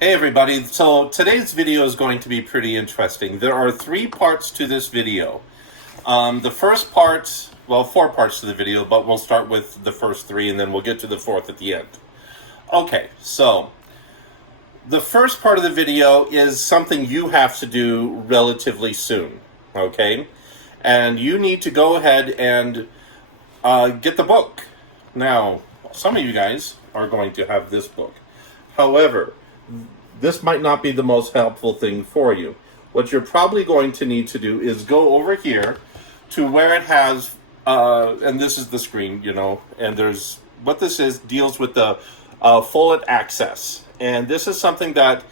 Hey everybody, so today's video is going to be pretty interesting. There are 3 parts to this video. The first part, well, 4 parts to the video, but we'll start with the first 3 and then we'll get to the 4th at the end. Okay, so the first part of the video is something you have to do relatively soon, okay? And you need to go ahead and get the book. Now, some of you guys are going to have this book. However, this might not be the most helpful thing for you. What you're probably going to need to do is go over here to where it has, and this is the screen, and there's, what this is, deals with the full access. And this is something that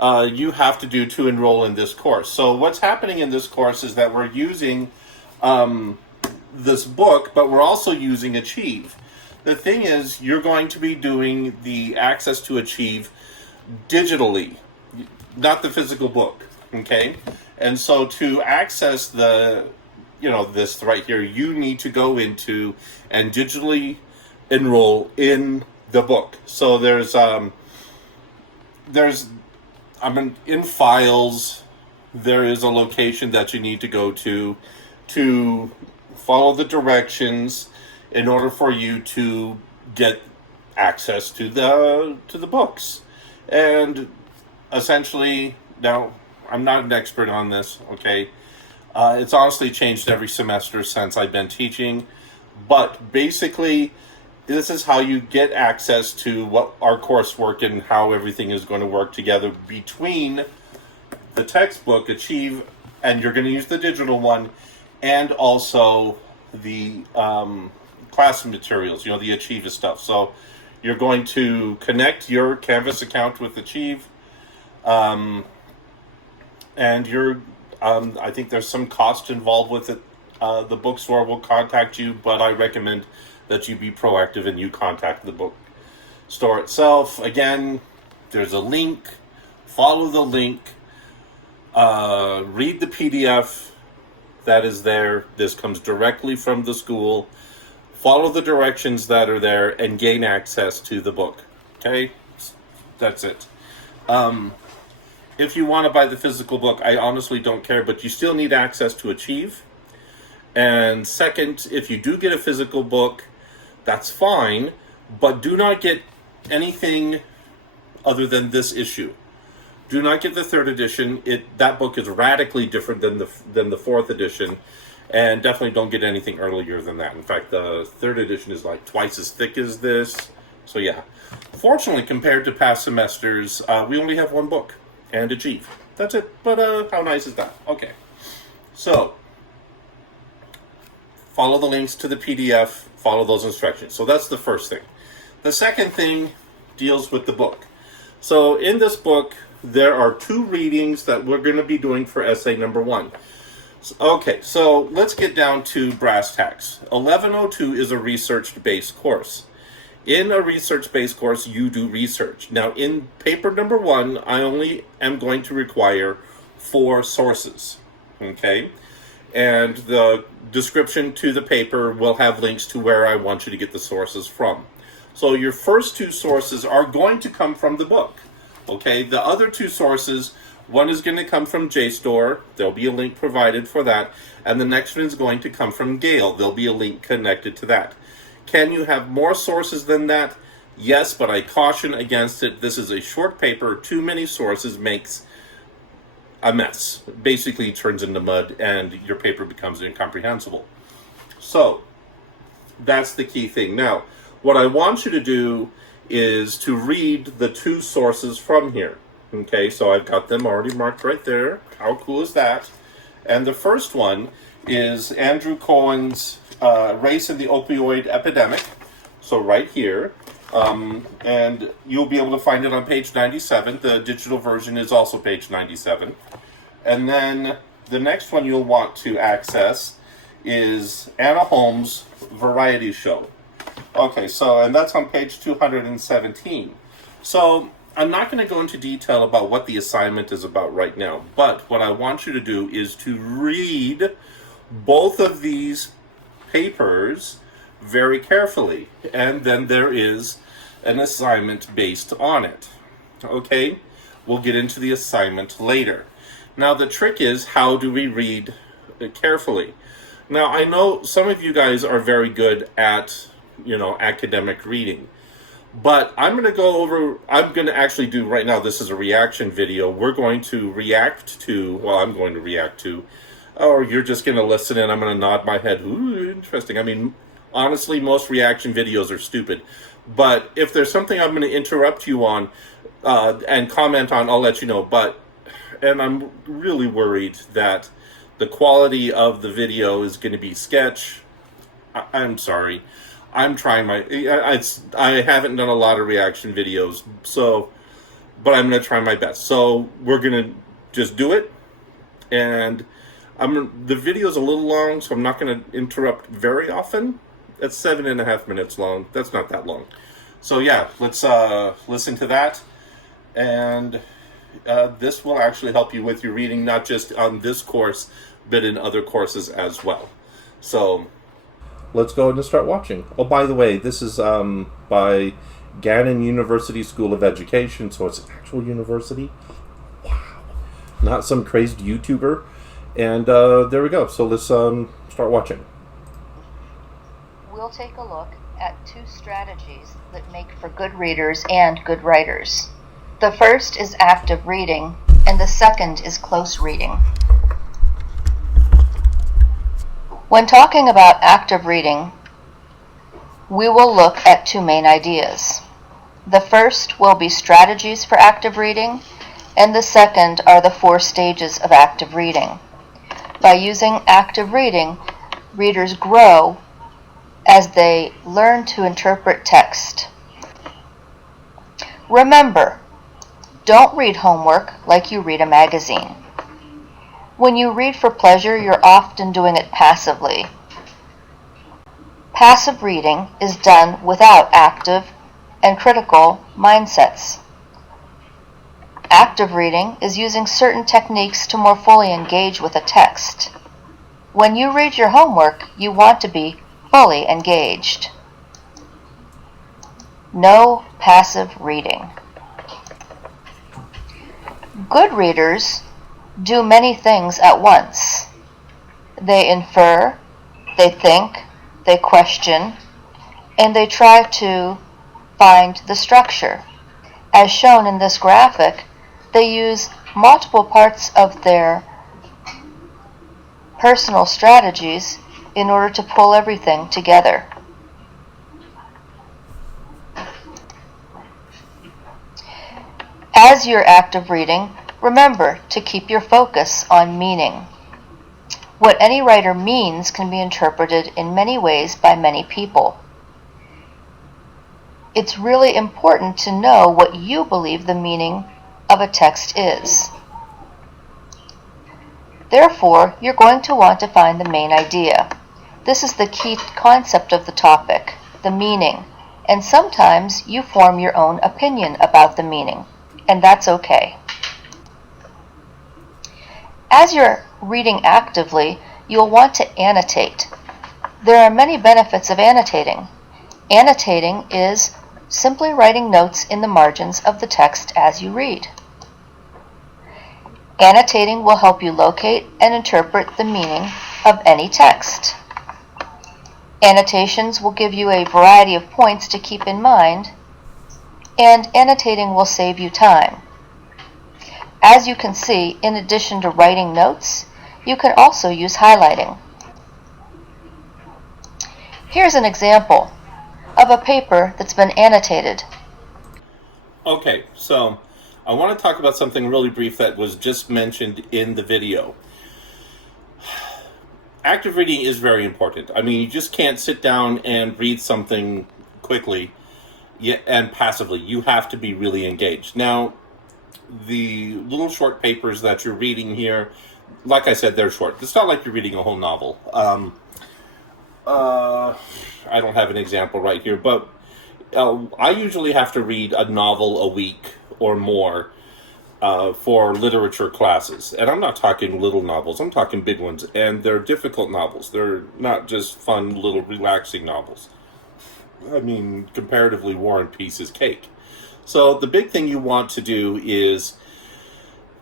you have to do to enroll in this course. So what's happening in this course is that we're using this book, but we're also using Achieve. The thing is, you're going to be doing the access to Achieve digitally, not the physical book, okay? And so to access the, this right here, you need to go into and digitally enroll in the book. So in files, there is a location that you need to go to follow the directions in order for you to get access to the books. And essentially, now, I'm not an expert on this, okay? It's honestly changed every semester since I've been teaching. But basically, this is how you get access to what our coursework and how everything is going to work together between the textbook, Achieve, and you're going to use the digital one, and also the class materials, the Achieve stuff. So you're going to connect your Canvas account with Achieve, and I think there's some cost involved with it. The bookstore will contact you, but I recommend that you be proactive and you contact the bookstore itself. Again, there's a link. Follow the link. Read the PDF that is there. This comes directly from the school. Follow the directions that are there and gain access to the book. Okay? That's it. If you want to buy the physical book, I honestly don't care, but you still need access to Achieve. And second, if you do get a physical book, that's fine, but do not get anything other than this issue. Do not get the 3rd edition. That book is radically different than the 4th edition. And definitely don't get anything earlier than that. In fact, the 3rd edition is like twice as thick as this. So yeah. Fortunately, compared to past semesters, we only have 1 book and Achieve. That's it. But how nice is that? Okay. So, follow the links to the PDF. Follow those instructions. So that's the first thing. The second thing deals with the book. So in this book, there are 2 readings that we're going to be doing for essay number 1. Okay, so let's get down to brass tacks. 1102 is a research-based course. In a research-based course, you do research. Now, in paper number 1, I only am going to require 4 sources, okay? And the description to the paper will have links to where I want you to get the sources from. So your first 2 sources are going to come from the book, okay? The other 2 sources, one is going to come from JSTOR. There'll be a link provided for that. And the next one is going to come from Gale. There'll be a link connected to that. Can you have more sources than that? Yes, but I caution against it. This is a short paper. Too many sources makes a mess. Basically turns into mud and your paper becomes incomprehensible. So that's the key thing. Now, what I want you to do is to read the 2 sources from here. Okay, so I've got them already marked right there. How cool is that? And the first one is Andrew Cohen's Race and the Opioid Epidemic. So right here. And you'll be able to find it on page 97. The digital version is also page 97. And then the next one you'll want to access is Anna Holmes' Variety Show. Okay, so, and that's on page 217. So, I'm not going to go into detail about what the assignment is about right now, but what I want you to do is to read both of these papers very carefully, and then there is an assignment based on it. Okay? We'll get into the assignment later. Now, the trick is, how do we read carefully? Now, I know some of you guys are very good at, academic reading. But I'm going to actually do right now, this is a reaction video. We're going to react to, I'm going to react to, or you're just going to listen and I'm going to nod my head. Ooh, interesting. I mean, honestly, most reaction videos are stupid. But if there's something I'm going to interrupt you on and comment on, I'll let you know. And I'm really worried that the quality of the video is going to be sketch. I'm sorry. I'm trying I haven't done a lot of reaction videos, but I'm going to try my best. So we're going to just do it. And the video's a little long, so I'm not going to interrupt very often. That's 7.5 minutes long. That's not that long. So yeah, let's listen to that. And this will actually help you with your reading, not just on this course, but in other courses as well. So let's go ahead and start watching. Oh, by the way, this is by Gannon University School of Education, so it's an actual university. Wow. Not some crazed YouTuber. And there we go. So let's start watching. We'll take a look at 2 strategies that make for good readers and good writers. The first is active reading, and the second is close reading. When talking about active reading, we will look at 2 main ideas. The first will be strategies for active reading, and the second are the 4 stages of active reading. By using active reading, readers grow as they learn to interpret text. Remember, don't read homework like you read a magazine. When you read for pleasure, you're often doing it passively. Passive reading is done without active and critical mindsets. Active reading is using certain techniques to more fully engage with a text. When you read your homework, you want to be fully engaged. No passive reading. Good readers do many things at once. They infer, they think, they question, and they try to find the structure. As shown in this graphic, they use multiple parts of their personal strategies in order to pull everything together. As you're active reading, remember to keep your focus on meaning. What any writer means can be interpreted in many ways by many people. It's really important to know what you believe the meaning of a text is. Therefore, you're going to want to find the main idea. This is the key concept of the topic, the meaning, and sometimes you form your own opinion about the meaning, and that's okay. As you're reading actively, you'll want to annotate. There are many benefits of annotating. Annotating is simply writing notes in the margins of the text as you read. Annotating will help you locate and interpret the meaning of any text. Annotations will give you a variety of points to keep in mind, and annotating will save you time. As you can see, in addition to writing notes, you can also use highlighting. Here's an example of a paper that's been annotated. Okay, so I want to talk about something really brief that was just mentioned in the video. Active reading is very important. I mean, you just can't sit down and read something quickly and passively. You have to be really engaged. Now, the little short papers that you're reading here, like I said, they're short. It's not like you're reading a whole novel. I don't have an example right here, but I usually have to read a novel a week or more for literature classes. And I'm not talking little novels, I'm talking big ones. And they're difficult novels. They're not just fun, little, relaxing novels. I mean, comparatively, War and Peace is cake. So the big thing you want to do is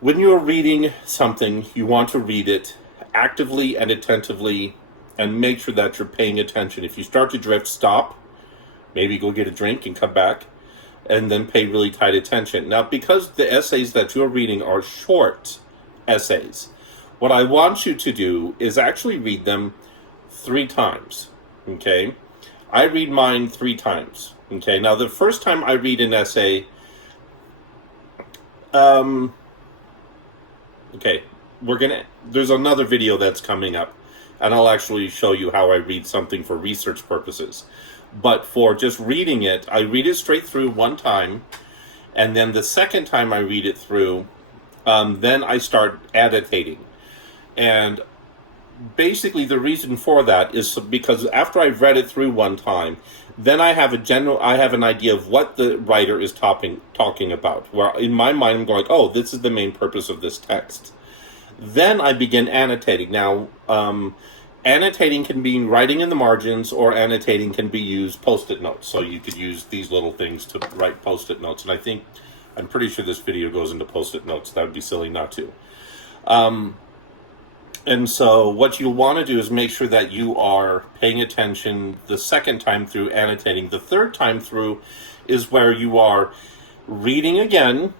when you're reading something, you want to read it actively and attentively and make sure that you're paying attention. If you start to drift, stop, maybe go get a drink and come back, and then pay really tight attention. Now, because the essays that you're reading are short essays, what I want you to do is actually read them 3 times, okay? I read mine 3 times, okay? Now, the first time I read an essay, okay, there's another video that's coming up, and I'll actually show you how I read something for research purposes. But for just reading it, I read it straight through 1 time, and then the second time I read it through, then I start annotating. And basically the reason for that is because after I've read it through 1 time, then I have an idea of what the writer is talking about. Where in my mind I'm going, oh, this is the main purpose of this text. Then I begin annotating. Now, annotating can be writing in the margins, or annotating can be used post-it notes. So you could use these little things to write post-it notes. And I'm pretty sure this video goes into post-it notes. That would be silly not to. And so what you'll want to do is make sure that you are paying attention the second time through, annotating. The third time through is where you are reading again,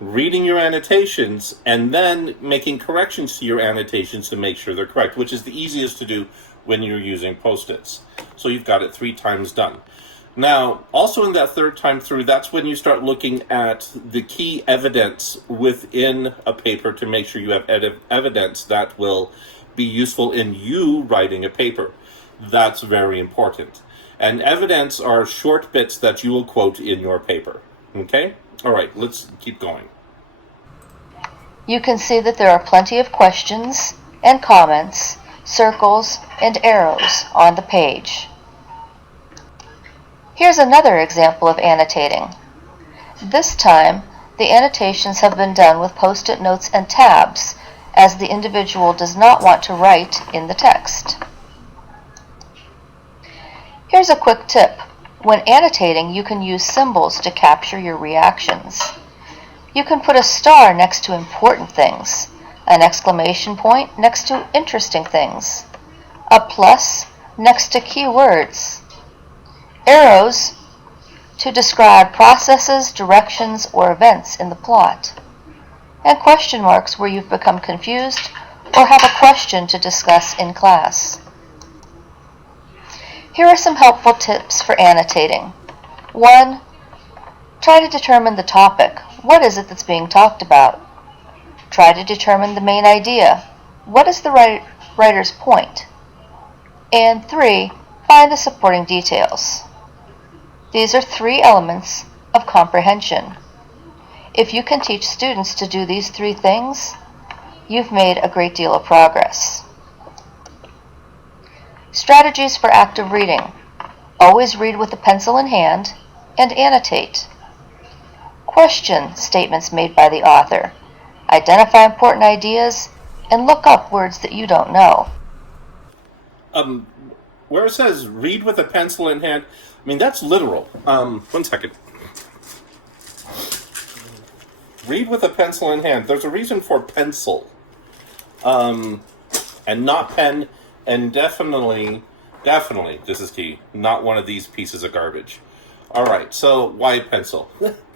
reading your annotations, and then making corrections to your annotations to make sure they're correct, which is the easiest to do when you're using Post-its. So you've got it 3 times done. Now, also in that third time through, that's when you start looking at the key evidence within a paper to make sure you have evidence that will be useful in you writing a paper. That's very important. And evidence are short bits that you will quote in your paper. Okay? All right, let's keep going. You can see that there are plenty of questions and comments, circles, and arrows on the page. Here's another example of annotating. This time, the annotations have been done with post-it notes and tabs, as the individual does not want to write in the text. Here's a quick tip. When annotating, you can use symbols to capture your reactions. You can put a star next to important things, an exclamation point next to interesting things, a plus next to key words, arrows to describe processes, directions, or events in the plot, and question marks where you've become confused or have a question to discuss in class. Here are some helpful tips for annotating. 1. Try to determine the topic. What is it that's being talked about? Try to determine the main idea. What is the writer's point? And 3. Find the supporting details. These are 3 elements of comprehension. If you can teach students to do these 3 things, you've made a great deal of progress. Strategies for active reading. Always read with a pencil in hand and annotate. Question statements made by the author. Identify important ideas and look up words that you don't know. Where it says read with a pencil in hand, I mean, that's literal. 1 second. Read with a pencil in hand. There's a reason for pencil. And not pen, and definitely, this is key, not one of these pieces of garbage. Alright, so why pencil?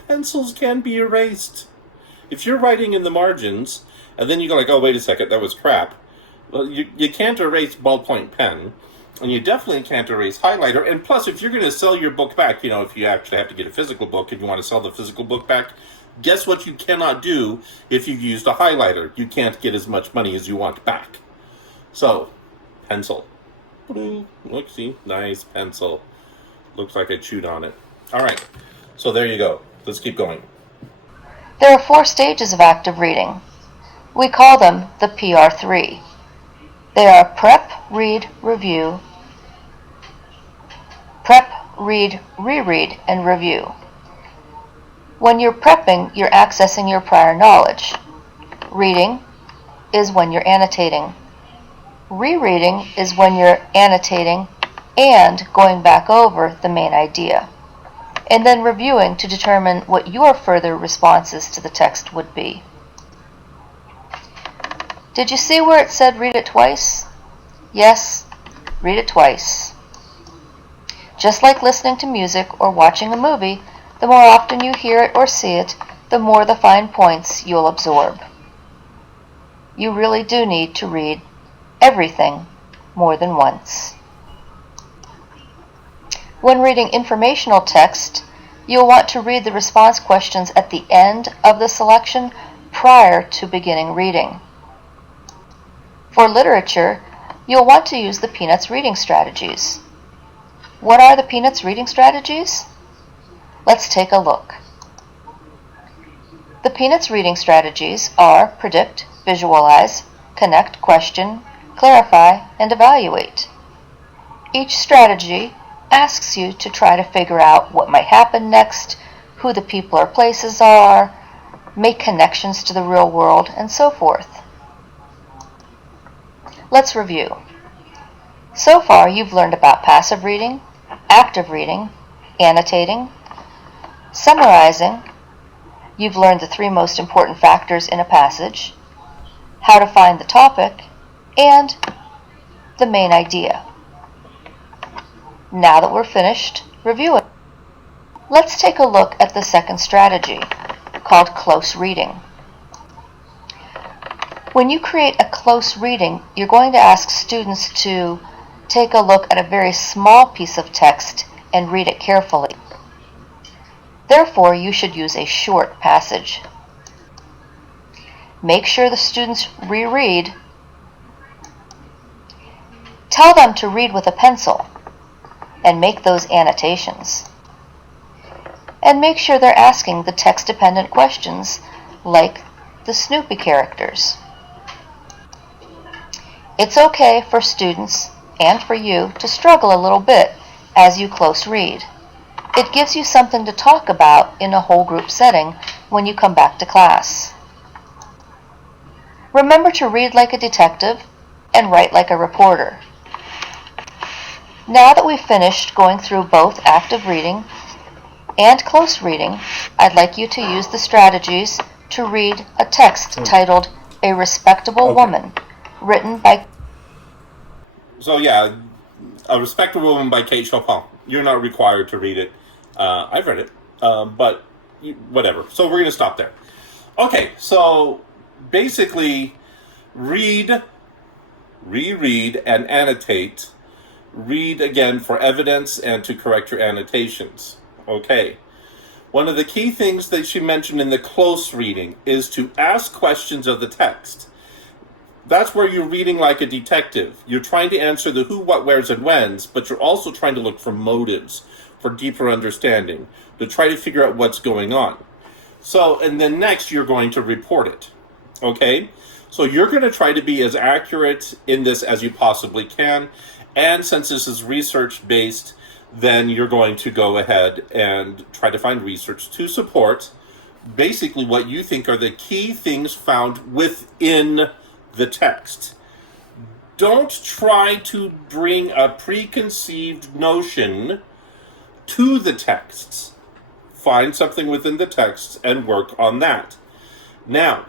Pencils can be erased. If you're writing in the margins, and then you go like, oh, wait a second, that was crap. Well, you can't erase ballpoint pen. And you definitely can't erase highlighter. And plus, if you're going to sell your book back, if you actually have to get a physical book and you want to sell the physical book back, guess what you cannot do if you've used a highlighter? You can't get as much money as you want back. So, pencil. Look, see? Nice pencil. Looks like I chewed on it. All right. So there you go. Let's keep going. There are 4 stages of active reading. We call them the PR3. They are prep, read, review, prep, read, reread, and review. When you're prepping, you're accessing your prior knowledge. Reading is when you're annotating. Rereading is when you're annotating and going back over the main idea. And then reviewing to determine what your further responses to the text would be. Did you see where it said read it twice? Yes, read it twice. Just like listening to music or watching a movie, the more often you hear it or see it, the more the fine points you'll absorb. You really do need to read everything more than once. When reading informational text, you'll want to read the response questions at the end of the selection prior to beginning reading. For literature, you'll want to use the Peanuts reading strategies. What are the Peanuts reading strategies? Let's take a look. The Peanuts reading strategies are predict, visualize, connect, question, clarify, and evaluate. Each strategy asks you to try to figure out what might happen next, who the people or places are, make connections to the real world, and so forth. Let's review. So far, you've learned about passive reading, active reading, annotating, summarizing. You've learned the 3 most important factors in a passage, how to find the topic, and the main idea. Now that we're finished reviewing, let's take a look at the second strategy, called close reading. When you create a close reading, you're going to ask students to take a look at a very small piece of text and read it carefully. Therefore, you should use a short passage. Make sure the students reread. Tell them to read with a pencil and make those annotations. And make sure they're asking the text-dependent questions like the Snoopy characters. It's okay for students and for you to struggle a little bit as you close read. It gives you something to talk about in a whole group setting when you come back to class. Remember to read like a detective and write like a reporter. Now that we've finished going through both active reading and close reading, I'd like you to use the strategies to read a text titled A Respectable Woman, written by... So yeah, A Respectable Woman by Kate Chopin. You're not required to read it. I've read it, but whatever. So we're going to stop there. Okay, so basically read, reread, and annotate. Read again for evidence and to correct your annotations. Okay. One of the key things that she mentioned in the close reading is to ask questions of the text. That's where you're reading like a detective. You're trying to answer the who, what, wheres, and whens, but you're also trying to look for motives, for deeper understanding, to try to figure out what's going on. So, and then next you're going to report it. Okay? So you're going to try to be as accurate in this as you possibly can. And since this is research-based, then you're going to go ahead and try to find research to support basically what you think are the key things found within the text. Don't try to bring a preconceived notion to the texts. Find something within the text and work on that. Now,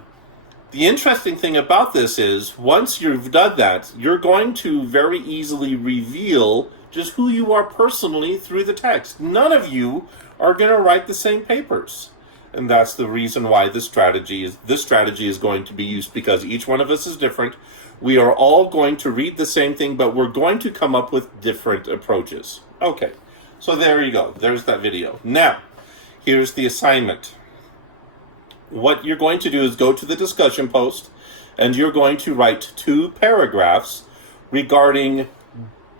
the interesting thing about this is, once you've done that, you're going to very easily reveal just who you are personally through the text. None of you are going to write the same papers. And that's the reason why this strategy is going to be used, because each one of us is different. We are all going to read the same thing, but we're going to come up with different approaches. Okay, so there you go. There's that video. Now, here's the assignment. What you're going to do is go to the discussion post, and you're going to write 2 paragraphs regarding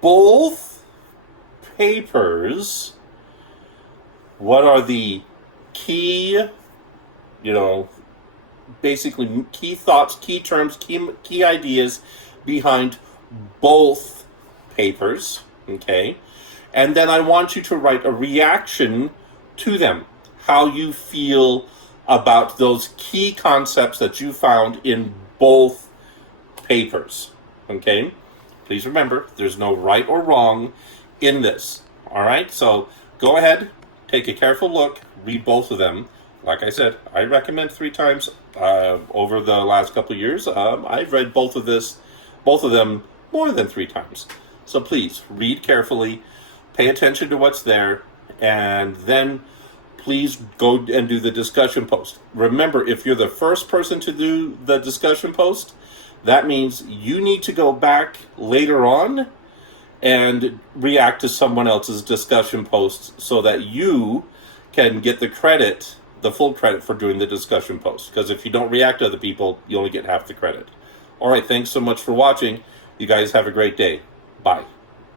both papers. What are the key, basically key thoughts, key terms, key ideas behind both papers, okay? And then I want you to write a reaction to them, how you feel about those key concepts that you found in both papers, okay? Please remember, there's no right or wrong in this, all right? So go ahead, take a careful look, read both of them, like I said, I recommend 3 times. Over the last couple of years, I've read both of them more than 3 times. So please read carefully, pay attention to what's there, and then please go and do the discussion post. Remember, if you're the first person to do the discussion post, that means you need to go back later on and react to someone else's discussion post so that you can get the full credit for doing the discussion post. Because if you don't react to other people, you only get half the credit. All right, thanks so much for watching. You guys have a great day. Bye.